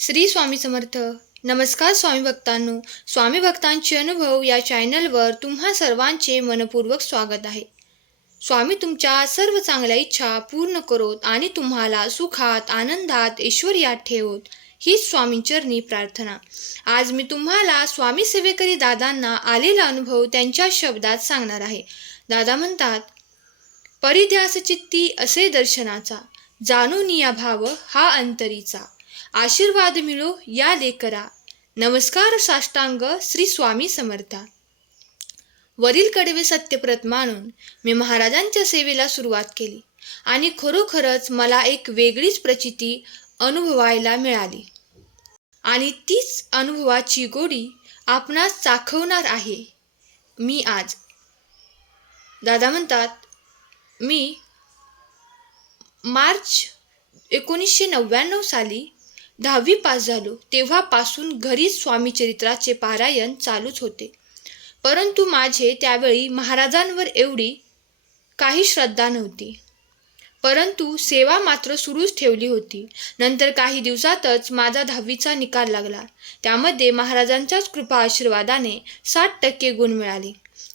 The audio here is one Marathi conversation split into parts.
श्री स्वामी समर्थ. नमस्कार स्वामी भक्तांनो. स्वामी भक्तांचे अनुभव या चॅनलवर तुम्हा सर्वांचे मनपूर्वक स्वागत आहे. स्वामी तुमच्या सर्व चांगल्या इच्छा पूर्ण करोत आणि तुम्हाला सुखात आनंदात ऐश्वर्यात ठेवोत, हीच स्वामींचरणी प्रार्थना. आज मी तुम्हाला स्वामी सेवेकरी दादांना आलेला अनुभव त्यांच्या शब्दात सांगणार आहे. दादा म्हणतात, परिध्यास चित्ती असे दर्शनाचा, जाणून या भाव हा अंतरीचा, आशीर्वाद मिळो या लेकरा, नमस्कार साष्टांग श्री स्वामी समर्था. वरील कडवे सत्यप्रत मानून मी महाराजांच्या सेवेला सुरुवात केली आणि खरोखरच मला एक वेगळीच प्रचिती अनुभवायला मिळाली आणि तीच अनुभवाची गोडी आपणास चाखवणार आहे मी आज. दादा म्हणतात, मी मार्च 1999 साली 10वी पास झालो. तेव्हापासून घरीच स्वामीचरित्राचे पारायण चालूच होते. परंतु माझे त्यावेळी महाराजांवर एवढी काही श्रद्धा नव्हती, परंतु सेवा मात्र सुरूच ठेवली होती. नंतर काही दिवसातच माझा 10वीचा निकाल लागला. त्यामध्ये महाराजांच्याच कृपा आशीर्वादाने 60% गुण मिळाले.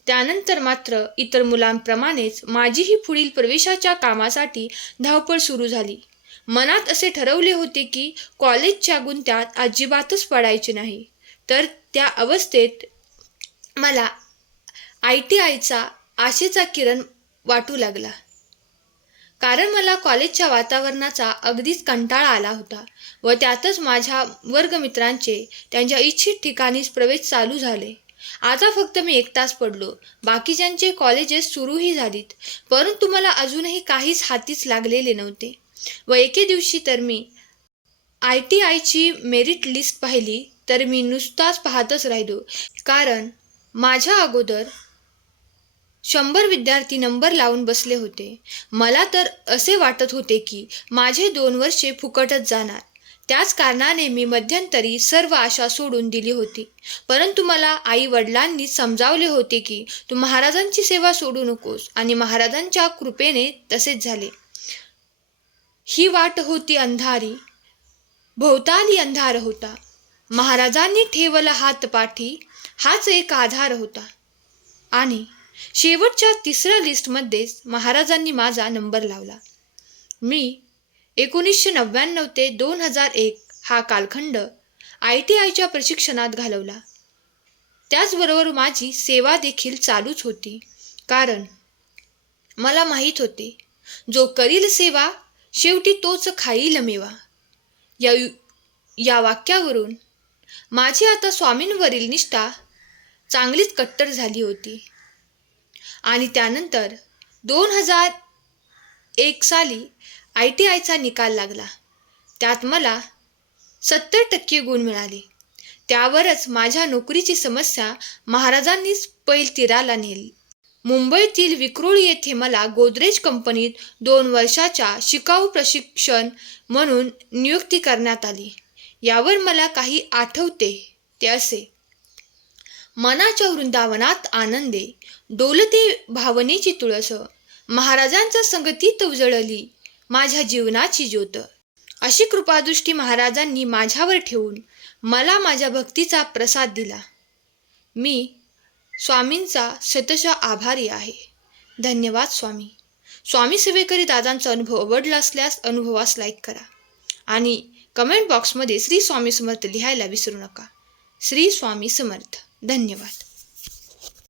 त्यानंतर मात्र इतर मुलांप्रमाणेच माझीही पुढील प्रवेशाच्या कामासाठी धावपळ सुरू झाली. मनात असे ठरवले होते की कॉलेजच्या गुंत्यात अजिबातच पडायचे नाही. तर त्या अवस्थेत मला ITIचा आशेचा किरण वाटू लागला. कारण मला कॉलेजच्या वातावरणाचा अगदीच कंटाळा आला होता व त्यातच माझ्या वर्गमित्रांचे त्यांच्या इच्छित ठिकाणीच प्रवेश चालू झाले. आता फक्त मी एकटाच पडलो. बाकीच्यांचे कॉलेजेस सुरूही झालीत, परंतु मला अजूनही काहीच हातीच लागलेले नव्हते. व एके दिवशी तर मी ITIची मेरिट लिस्ट पाहिली तर मी नुसताच पाहतच राहिलो. कारण माझ्या अगोदर 100 विद्यार्थी नंबर लावून बसले होते. मला तर असे वाटत होते की माझे 2 वर्षे फुकटच जाणार. त्याच कारणाने मी मध्यंतरी सर्व आशा सोडून दिली होती. परंतु मला आई वडिलांनी समजावले होते की तू महाराजांची सेवा सोडू नकोस, आणि महाराजांच्या कृपेने तसेच झाले. ही वाट होती अंधारी, भोवताली अंधार होता, महाराजांनी ठेवला हात पाठी, हाच एक आधार होता. आणि शेवटच्या 3ऱ्या लिस्टमध्येच महाराजांनी माझा नंबर लावला. मी 1999 ते 2001 हा कालखंड ITIच्या प्रशिक्षणात घालवला. त्याचबरोबर माझी सेवा देखील चालूच होती. कारण मला माहीत होते, जो करील सेवा शेवटी तोच खाईल मेवा. या वाक्यावरून माझी आता स्वामींवरील निष्ठा चांगलीच कट्टर झाली होती. आणि त्यानंतर 2001 साली ITIचा निकाल लागला. त्यात मला 70% गुण मिळाले. त्यावरच माझ्या नोकरीची समस्या महाराजांनीच पैलतीराला नेली. मुंबईतील विक्रोळी येथे मला गोदरेज कंपनीत 2 वर्षाच्या शिकाऊ प्रशिक्षण म्हणून नियुक्ती करण्यात आली. यावर मला काही आठवते ते असे, मनाच्या वृंदावनात आनंदे, डोलते भावनेची तुळस, महाराजांच्या संगतीत उजळली माझ्या जीवनाची ज्योत. अशी कृपादृष्टी महाराजांनी माझ्यावर ठेवून मला माझ्या भक्तीचा प्रसाद दिला. मी स्वामींचा शतशः आभारी आहे. धन्यवाद स्वामी. स्वामी सेवेकरी दादांचा अनुभव आवडला असल्यास अनुभवास लाईक करा आणि कमेंट बॉक्समध्ये श्री स्वामी समर्थ लिहायला विसरू नका. श्री स्वामी समर्थ. धन्यवाद.